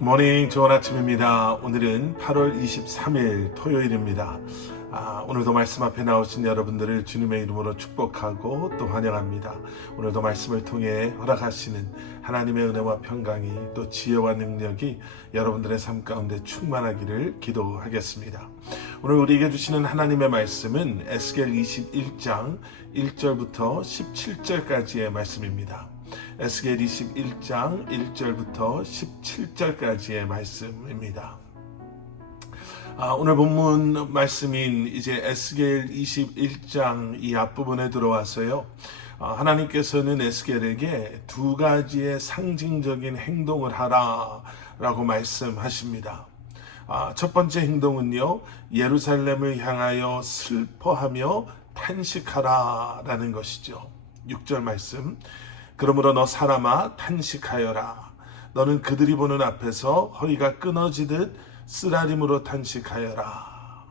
굿모닝, 좋은 아침입니다. 오늘은 8월 23일 토요일입니다. 오늘도 말씀 앞에 나오신 여러분들을 주님의 이름으로 축복하고 또 환영합니다. 오늘도 말씀을 통해 허락하시는 하나님의 은혜와 평강이 또 지혜와 능력이 여러분들의 삶 가운데 충만하기를 기도하겠습니다. 오늘 우리에게 주시는 하나님의 말씀은 에스겔 21장 1절부터 17절까지의 말씀입니다. 에스겔 21장 1절부터 17절까지의 말씀입니다. 오늘 본문 말씀인 이제 에스겔 21장 이 앞부분에 들어와서요. 하나님께서는 에스겔에게 두 가지의 상징적인 행동을 하라라고 말씀하십니다. 첫 번째 행동은요, 예루살렘을 향하여 슬퍼하며 탄식하라라는 것이죠. 6절 말씀. 그러므로 너 사람아 탄식하여라. 너는 그들이 보는 앞에서 허리가 끊어지듯 쓰라림으로 탄식하여라.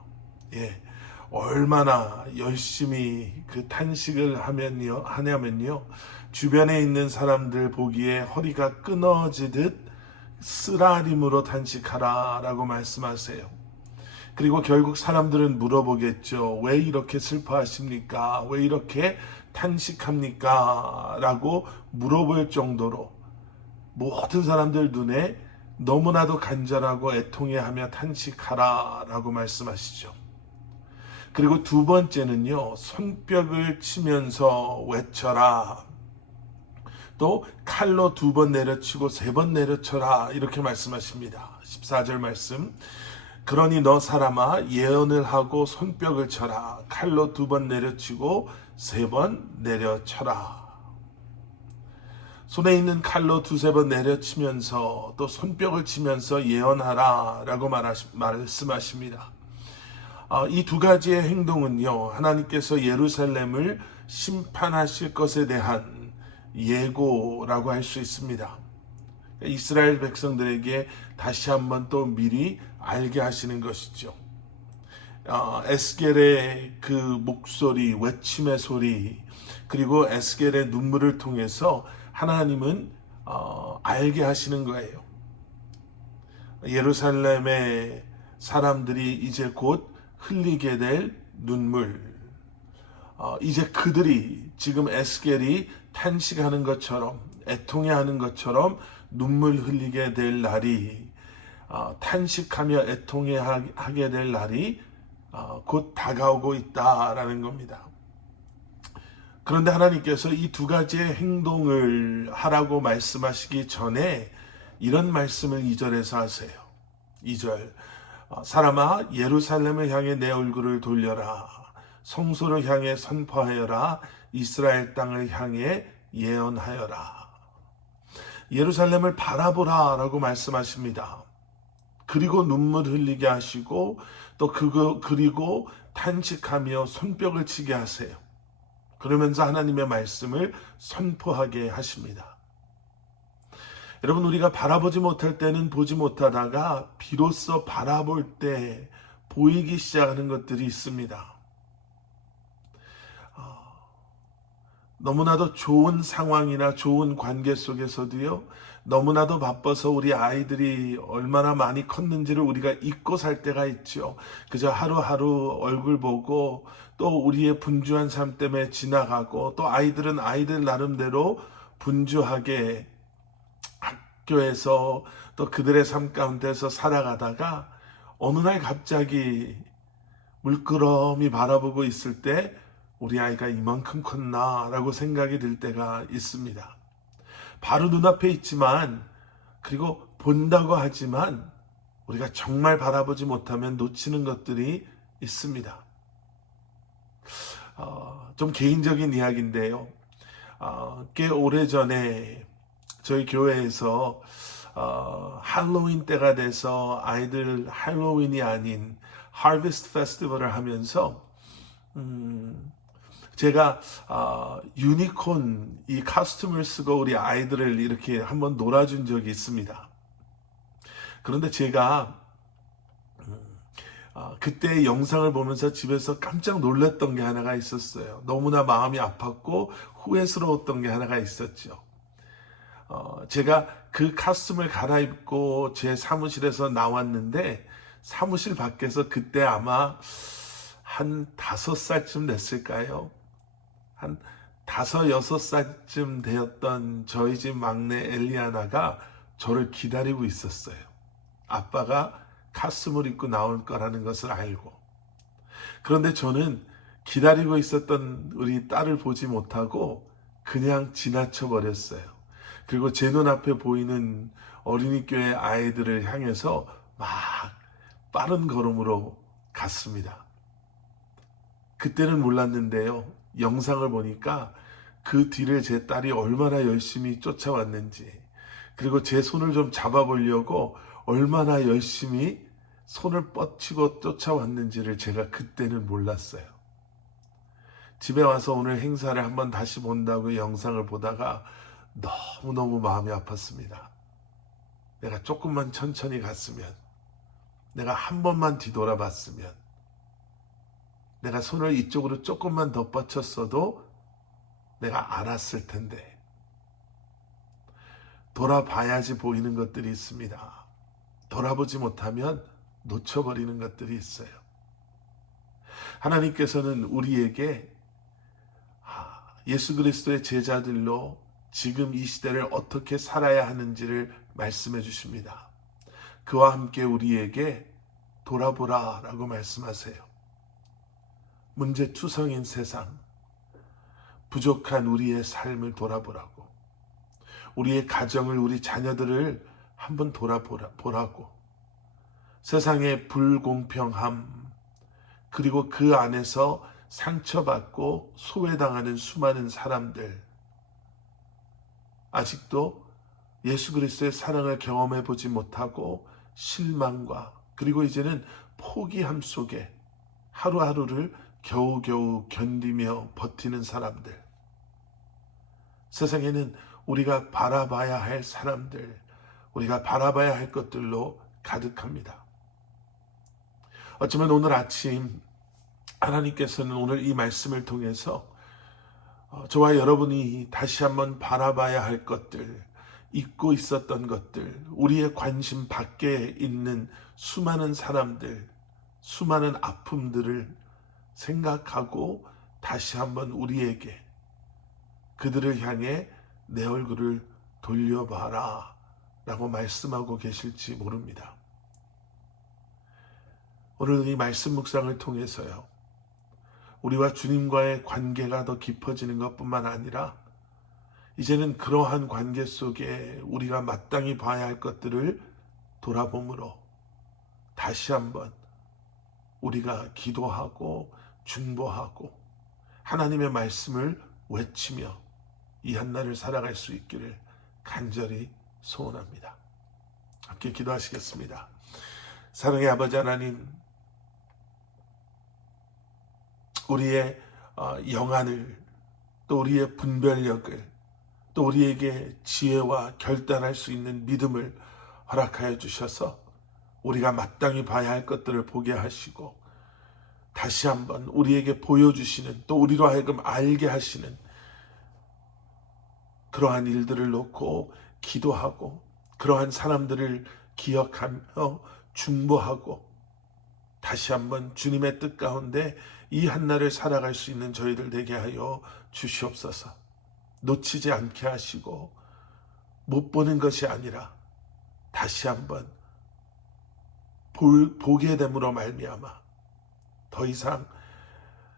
얼마나 열심히 그 탄식을 하냐면요. 주변에 있는 사람들 보기에 허리가 끊어지듯 쓰라림으로 탄식하라 라고 말씀하세요. 그리고 결국 사람들은 물어보겠죠. 왜 이렇게 슬퍼하십니까? 왜 이렇게 탄식합니까? 라고 물어볼 정도로 모든 사람들 눈에 너무나도 간절하고 애통해하며 탄식하라 라고 말씀하시죠. 그리고 두 번째는요, 손뼉을 치면서 외쳐라. 또 칼로 2번 내려치고 3번 내려쳐라 이렇게 말씀하십니다. 14절 말씀. 그러니 너 사람아 예언을 하고 손뼉을 쳐라. 칼로 2번 내려치고 3번 내려쳐라. 손에 있는 칼로 2-3번 내려치면서 또 손뼉을 치면서 예언하라 라고 말씀하십니다. 이 두 가지의 행동은요, 하나님께서 예루살렘을 심판하실 것에 대한 예고라고 할 수 있습니다. 이스라엘 백성들에게 다시 한번 또 미리 알게 하시는 것이죠. 에스겔의 그 목소리, 외침의 소리, 그리고 에스겔의 눈물을 통해서 하나님은 알게 하시는 거예요. 예루살렘의 사람들이 이제 곧 흘리게 될 눈물, 이제 그들이 지금 에스겔이 탄식하는 것처럼, 애통해하는 것처럼 눈물 흘리게 될 날이, 탄식하며 애통해하게 될 날이 곧 다가오고 있다라는 겁니다. 그런데 하나님께서 이 두 가지의 행동을 하라고 말씀하시기 전에 이런 말씀을 2절에서 하세요. 2절. 사람아 예루살렘을 향해 내 얼굴을 돌려라. 성소를 향해 선포하여라. 이스라엘 땅을 향해 예언하여라. 예루살렘을 바라보라 라고 말씀하십니다. 그리고 눈물 흘리게 하시고 또 그리고 탄식하며 손뼉을 치게 하세요. 그러면서 하나님의 말씀을 선포하게 하십니다. 여러분, 우리가 바라보지 못할 때는 보지 못하다가 비로소 바라볼 때 보이기 시작하는 것들이 있습니다. 너무나도 좋은 상황이나 좋은 관계 속에서도요, 너무나도 바빠서 우리 아이들이 얼마나 많이 컸는지를 우리가 잊고 살 때가 있죠. 그저 하루하루 얼굴 보고 또 우리의 분주한 삶 때문에 지나가고, 또 아이들은 아이들 나름대로 분주하게 학교에서 또 그들의 삶 가운데서 살아가다가 어느 날 갑자기 물끄러미 바라보고 있을 때 우리 아이가 이만큼 컸나라고 생각이 들 때가 있습니다. 바로 눈앞에 있지만, 그리고 본다고 하지만 우리가 정말 바라보지 못하면 놓치는 것들이 있습니다. 좀 개인적인 이야기인데요. 꽤 오래전에 저희 교회에서 할로윈 때가 돼서 아이들 할로윈이 아닌 하베스트 페스티벌을 하면서 제가 유니콘 이 카스튬을 쓰고 우리 아이들을 이렇게 한번 놀아준 적이 있습니다. 그런데 제가 그때 영상을 보면서 집에서 깜짝 놀랐던 게 하나가 있었어요. 너무나 마음이 아팠고 후회스러웠던 게 하나가 있었죠. 제가 그 카스텀을 갈아입고 제 사무실에서 나왔는데 사무실 밖에서 그때 아마 한 5살쯤 됐을까요? 한 5, 6살쯤 되었던 저희 집 막내 엘리아나가 저를 기다리고 있었어요. 아빠가 카스텀을 입고 나올 거라는 것을 알고. 그런데 저는 기다리고 있었던 우리 딸을 보지 못하고 그냥 지나쳐 버렸어요. 그리고 제 눈앞에 보이는 어린이교회 아이들을 향해서 막 빠른 걸음으로 갔습니다. 그때는 몰랐는데요. 영상을 보니까 그 뒤를 제 딸이 얼마나 열심히 쫓아왔는지, 그리고 제 손을 좀 잡아보려고 얼마나 열심히 손을 뻗치고 쫓아왔는지를 제가 그때는 몰랐어요. 집에 와서 오늘 행사를 한번 다시 본다고 영상을 보다가 너무너무 마음이 아팠습니다. 내가 조금만 천천히 갔으면, 내가 한 번만 뒤돌아봤으면, 내가 손을 이쪽으로 조금만 더 뻗쳤어도 내가 알았을 텐데. 돌아봐야지 보이는 것들이 있습니다. 돌아보지 못하면 놓쳐버리는 것들이 있어요. 하나님께서는 우리에게 예수 그리스도의 제자들로 지금 이 시대를 어떻게 살아야 하는지를 말씀해 주십니다. 그와 함께 우리에게 돌아보라 라고 말씀하세요. 문제투성인 세상, 부족한 우리의 삶을 돌아보라고, 우리의 가정을, 우리 자녀들을 한번 돌아보라고, 세상의 불공평함, 그리고 그 안에서 상처받고 소외당하는 수많은 사람들, 아직도 예수 그리스도의 사랑을 경험해 보지 못하고 실망과 그리고 이제는 포기함 속에 하루하루를 겨우겨우 견디며 버티는 사람들, 세상에는 우리가 바라봐야 할 사람들, 우리가 바라봐야 할 것들로 가득합니다. 어쩌면 오늘 아침 하나님께서는 오늘 이 말씀을 통해서 저와 여러분이 다시 한번 바라봐야 할 것들, 잊고 있었던 것들, 우리의 관심 밖에 있는 수많은 사람들, 수많은 아픔들을 생각하고 다시 한번 우리에게 그들을 향해 내 얼굴을 돌려봐라 라고 말씀하고 계실지 모릅니다. 오늘 이 말씀 묵상을 통해서요, 우리와 주님과의 관계가 더 깊어지는 것뿐만 아니라 이제는 그러한 관계 속에 우리가 마땅히 봐야 할 것들을 돌아봄으로 다시 한번 우리가 기도하고 중보하고 하나님의 말씀을 외치며 이 한날을 살아갈 수 있기를 간절히 소원합니다. 함께 기도하시겠습니다. 사랑의 아버지 하나님, 우리의 영안을, 또 우리의 분별력을, 또 우리에게 지혜와 결단할 수 있는 믿음을 허락하여 주셔서 우리가 마땅히 봐야 할 것들을 보게 하시고 다시 한번 우리에게 보여주시는, 또 우리로 하여금 알게 하시는 그러한 일들을 놓고 기도하고 그러한 사람들을 기억하며 중보하고 다시 한번 주님의 뜻 가운데 이 한날을 살아갈 수 있는 저희들 되게 하여 주시옵소서. 놓치지 않게 하시고 못 보는 것이 아니라 다시 한번 보게 됨으로 말미암아 더 이상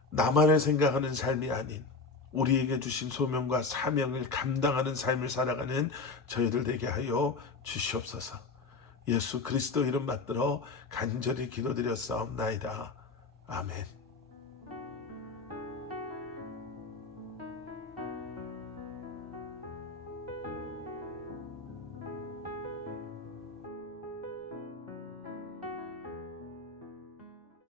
나만을 생각하는 삶이 아닌 우리에게 주신 소명과 사명을 감당하는 삶을 살아가는 저희들 되게 하여 주시옵소서. 예수 그리스도 이름 받들어 간절히 기도드렸사옵나이다. 아멘.